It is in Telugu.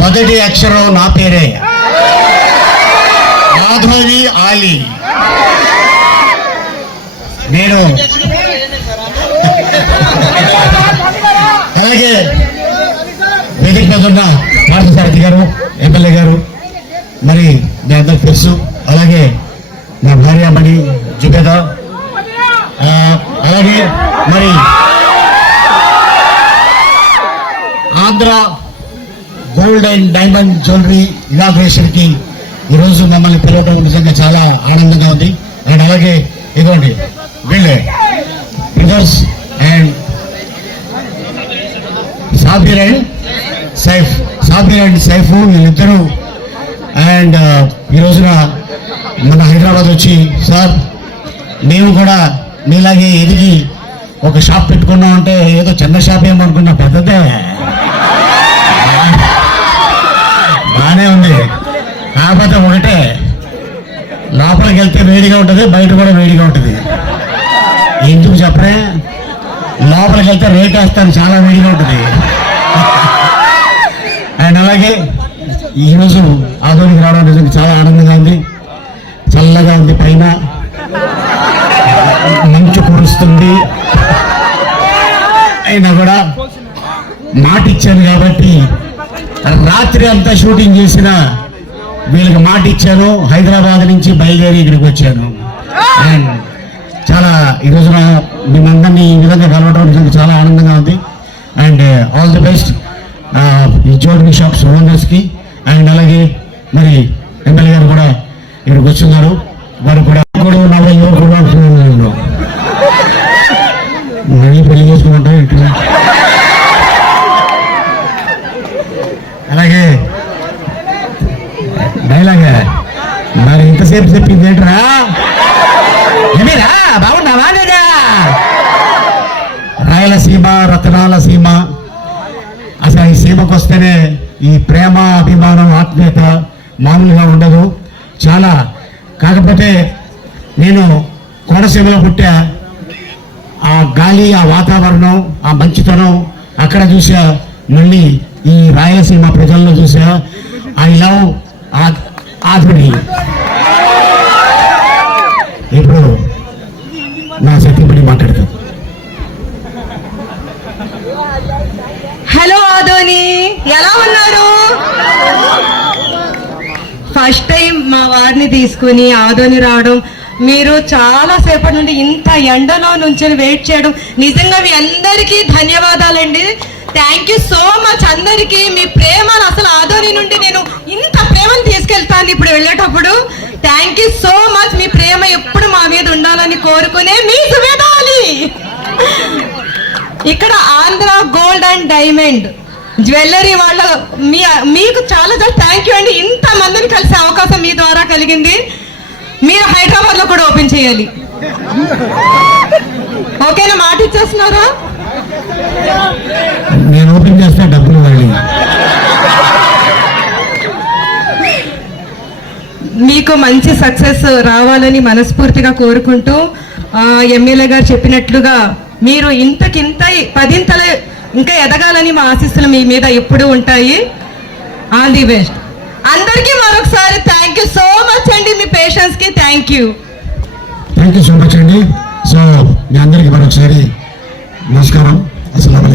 మొదటి అక్షరం నా పేరే, మాధవి ఆలీ. నేను అలాగే వేదిక మీద ఉన్న పార్థసారథి గారు, ఎమ్మెల్యే గారు, మరి మీ అందరికి తెలుసు. అలాగే నా భార్యామణి జుబేద, అలాగే మరి Andhra gold and diamond jewellery inauguration కి ఈరోజు మమ్మల్ని పిలవడం నిజంగా చాలా ఆనందంగా ఉంది. అండ్ అలాగే ఇదిగోండి వీళ్ళే brothers and Sabir and Saif వీళ్ళిద్దరూ. అండ్ ఈ రోజున మన హైదరాబాద్ వచ్చి, సార్ మేము కూడా మీలాగే ఎదిగి ఒక షాప్ పెట్టుకున్నాం అంటే ఏదో చిన్న షాప్ ఏమనుకున్నా, పెద్దదే బాగానే ఉంది. కాకపోతే ఒకటే, లోపలికి వెళ్తే వేడిగా ఉంటుంది, బయట కూడా వేడిగా ఉంటుంది. ఎందుకు చెప్పరే, లోపలికి వెళ్తే రేట్ వేస్తాను, చాలా వేడిగా ఉంటుంది. అండ్ అలాగే ఈరోజు ఆదోనికి రావడం నిజంగా చాలా ఆనందంగా ఉంది. చల్లగా ఉంది, పైన మంచు కురుస్తుంది. అయినా కూడా మాట ఇచ్చాను కాబట్టి రాత్రి అంతా షూటింగ్ చేసిన వీళ్ళకి మాట ఇచ్చాను. హైదరాబాద్ నుంచి బయలుదేరి ఇక్కడికి వచ్చాను. అండ్ చాలా ఈ రోజున మేమందరినీ ఈ విధంగా కలవడం నిజంగా చాలా ఆనందంగా ఉంది. అండ్ ఆల్ ది బెస్ట్ ఈ జ్యువెలరీ షాప్స్ ఓనర్స్కి. అండ్ అలాగే మరి ఎమ్మెల్యే గారు కూడా ఇక్కడికి వచ్చున్నారు. వారు కూడా మళ్ళీ పెళ్లి చేసుకుంటారు ఇంట్లో. అలాగే డైలాగ్ మరి ఇంతసేపు చెప్పింది ఏంట్రా, ఏమీరా బాగున్నావా లేదా? రాయలసీమ, రతనాల సీమ. అసలు ఈ సీమకు వస్తేనే ఈ ప్రేమ, అభిమానం, ఆత్మీయత మామూలుగా ఉండదు చాలా. కాకపోతే నేను కోనసీమలో పుట్టా. ఆ గాలి, ఆ వాతావరణం, ఆ మంచితనం అక్కడ చూసా. మళ్ళీ ఈ రాయలసీమ ప్రజల్లో చూసా. I love Adoni. ఇప్పుడు నా సత్యపడి మాట్లాడతాను. హలో ఆదోని, ఎలా ఉన్నారు? ఫస్ట్ టైం మా వారిని తీసుకుని ఆదోని రావడం, మీరు చాలా సేపటి నుండి ఇంత ఎండలో నుంచి వెయిట్ చేయడం, నిజంగా మీ అందరికీ ధన్యవాదాలండి. థ్యాంక్ యూ సో మచ్ అందరికీ. మీ ప్రేమను అసలు ఆదోని నుండి నేను ఇంత ప్రేమను తీసుకెళ్తాను ఇప్పుడు వెళ్ళేటప్పుడు. Thank you so much. మీ ప్రేమ ఎప్పుడు మా మీద ఉండాలని కోరుకునే మీ సువేదాలి. ఇక్కడ Andhra gold and diamond jewellery వాళ్ళ మీకు చాలా చాలా థ్యాంక్ యూ అండి. ఇంత మందిని కలిసే అవకాశం మీ ద్వారా కలిగింది. మీరు హైదరాబాద్ లో కూడా ఓపెన్ చేయాలి, ఓకేనా? మాట ఇచ్చేస్తున్నారా? నేను ఓపెన్ చేస్తా, డబ్బులు ఇవ్వాలి. మీకు మంచి సక్సెస్ రావాలని మనస్ఫూర్తిగా కోరుకుంటూ, ఎమ్మెల్యే గారు చెప్పినట్లుగా మీరు ఇంతకింత 10 ఇంకా ఎదగాలని మా ఆశీస్సులు మీ మీద ఎప్పుడూ ఉంటాయి. ఆల్ ది బెస్ట్ అందరికీ. మరొకసారి థ్యాంక్ యూ సో మచ్ అండి. మీ పేషెన్స్ కి థ్యాంక్ యూ సో మచ్ అండి. సో మీ అందరికీ మరొకసారి నమస్కారం. అస్సలాము అలైకుం.